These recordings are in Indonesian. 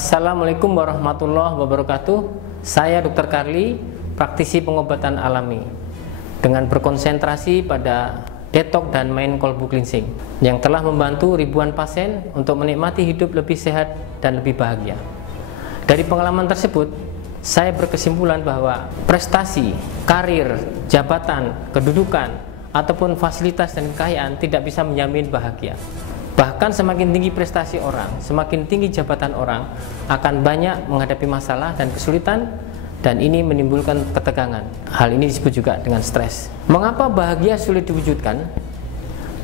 Assalamualaikum warahmatullahi wabarakatuh. Saya Dr. Carly, praktisi pengobatan alami, dengan berkonsentrasi pada detox dan mind kolbu cleansing, yang telah membantu ribuan pasien untuk menikmati hidup lebih sehat dan lebih bahagia. Dari pengalaman tersebut, saya berkesimpulan bahwa prestasi, karir, jabatan, kedudukan, ataupun fasilitas dan kekayaan tidak bisa menjamin bahagia. Bahkan semakin tinggi prestasi orang, semakin tinggi jabatan orang, akan banyak menghadapi masalah dan kesulitan, dan ini menimbulkan ketegangan. Hal ini disebut juga dengan stres. Mengapa bahagia sulit diwujudkan?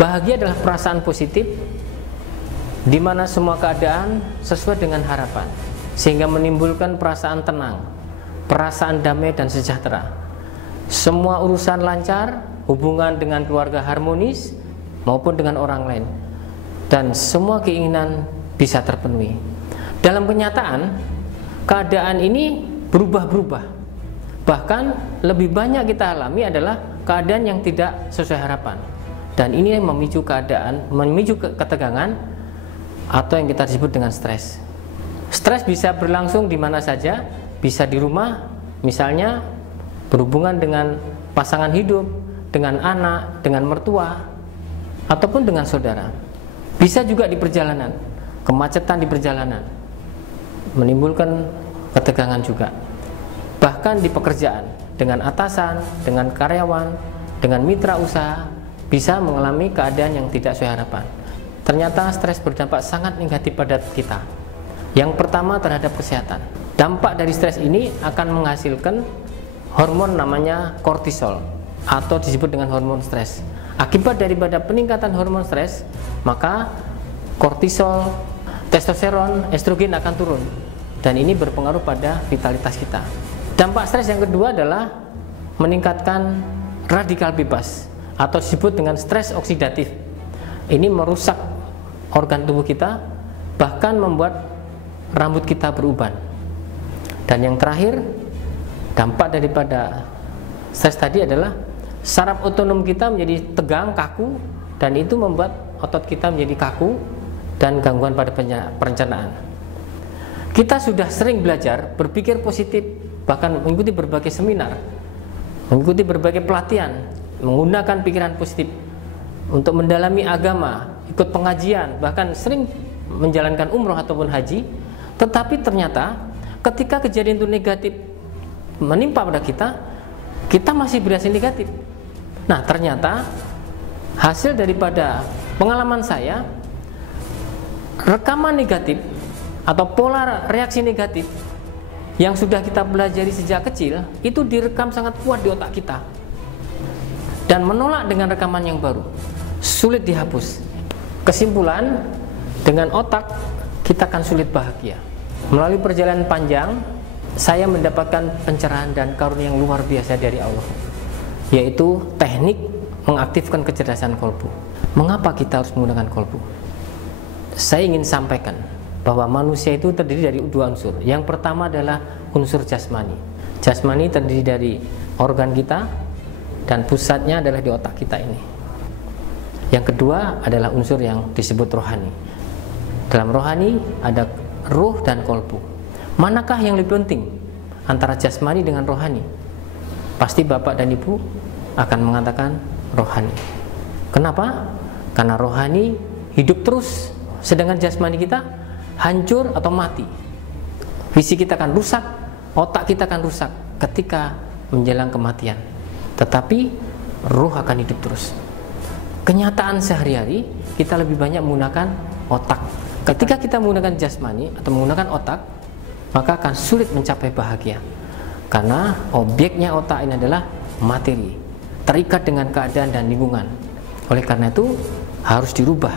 Bahagia adalah perasaan positif di mana semua keadaan sesuai dengan harapan, sehingga menimbulkan perasaan tenang, perasaan damai dan sejahtera. Semua urusan lancar, hubungan dengan keluarga harmonis maupun dengan orang lain, dan semua keinginan bisa terpenuhi. Dalam kenyataan, keadaan ini berubah-berubah. Bahkan lebih banyak kita alami adalah keadaan yang tidak sesuai harapan. Dan ini memicu ketegangan atau yang kita sebut dengan stres. Stres bisa berlangsung di mana saja, bisa di rumah, misalnya berhubungan dengan pasangan hidup, dengan anak, dengan mertua, ataupun dengan saudara. Bisa juga di perjalanan, kemacetan di perjalanan menimbulkan ketegangan juga. Bahkan di pekerjaan, dengan atasan, dengan karyawan, dengan mitra usaha, bisa mengalami keadaan yang tidak sesuai harapan. Ternyata stres berdampak sangat negatif pada kita. Yang pertama terhadap kesehatan. Dampak dari stres ini akan menghasilkan hormon namanya kortisol, atau disebut dengan hormon stres. Akibat daripada peningkatan hormon stres, maka kortisol, testosteron, estrogen akan turun, dan ini berpengaruh pada vitalitas kita. Dampak stres yang kedua adalah meningkatkan radikal bebas, atau disebut dengan stres oksidatif. Ini merusak organ tubuh kita, bahkan membuat rambut kita beruban. Dan yang terakhir, dampak daripada stres tadi adalah saraf otonom kita menjadi tegang, kaku, dan itu membuat otot kita menjadi kaku dan gangguan pada pencernaan. Kita sudah sering belajar berpikir positif, bahkan mengikuti berbagai seminar, mengikuti berbagai pelatihan, menggunakan pikiran positif untuk mendalami agama, ikut pengajian, bahkan sering menjalankan umroh ataupun haji. Tetapi ternyata ketika kejadian itu negatif menimpa pada kita masih bereaksi negatif. Nah, ternyata hasil daripada pengalaman saya, rekaman negatif atau pola reaksi negatif yang sudah kita pelajari sejak kecil itu direkam sangat kuat di otak kita, dan menolak dengan rekaman yang baru, sulit dihapus. Kesimpulan, dengan otak kita akan sulit bahagia. Melalui perjalanan panjang, saya mendapatkan pencerahan dan karunia yang luar biasa dari Allah, yaitu teknik mengaktifkan kecerdasan kolbu. Mengapa kita harus menggunakan kolbu? Saya ingin sampaikan bahwa manusia itu terdiri dari dua unsur. Yang pertama adalah unsur jasmani. Jasmani terdiri dari organ kita, dan pusatnya adalah di otak kita ini. Yang kedua adalah unsur yang disebut rohani. Dalam rohani ada ruh dan kolbu. Manakah yang lebih penting antara jasmani dengan rohani? Pasti Bapak dan Ibu akan mengatakan rohani. Kenapa? Karena rohani hidup terus, sedangkan jasmani kita hancur atau mati. Fisik kita akan rusak, otak kita akan rusak ketika menjelang kematian. Tetapi ruh akan hidup terus. Kenyataan sehari-hari kita lebih banyak menggunakan otak. Ketika kita menggunakan jasmani atau menggunakan otak, maka akan sulit mencapai bahagia. Karena objeknya otak ini adalah materi, terikat dengan keadaan dan lingkungan. Oleh karena itu harus dirubah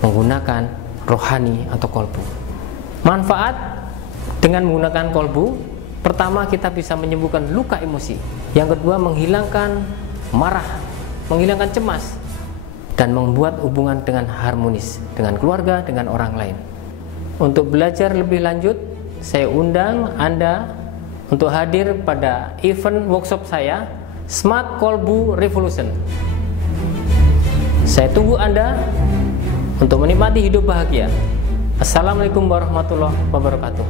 menggunakan rohani atau kolbu. Manfaat dengan menggunakan kolbu: pertama, kita bisa menyembuhkan luka emosi. Yang kedua, menghilangkan marah, menghilangkan cemas, dan membuat hubungan dengan harmonis dengan keluarga, dengan orang lain. Untuk belajar lebih lanjut, saya undang Anda untuk hadir pada event workshop saya, Smart Kolbu Revolution. Saya tunggu Anda untuk menikmati hidup bahagia. Assalamualaikum warahmatullahi wabarakatuh.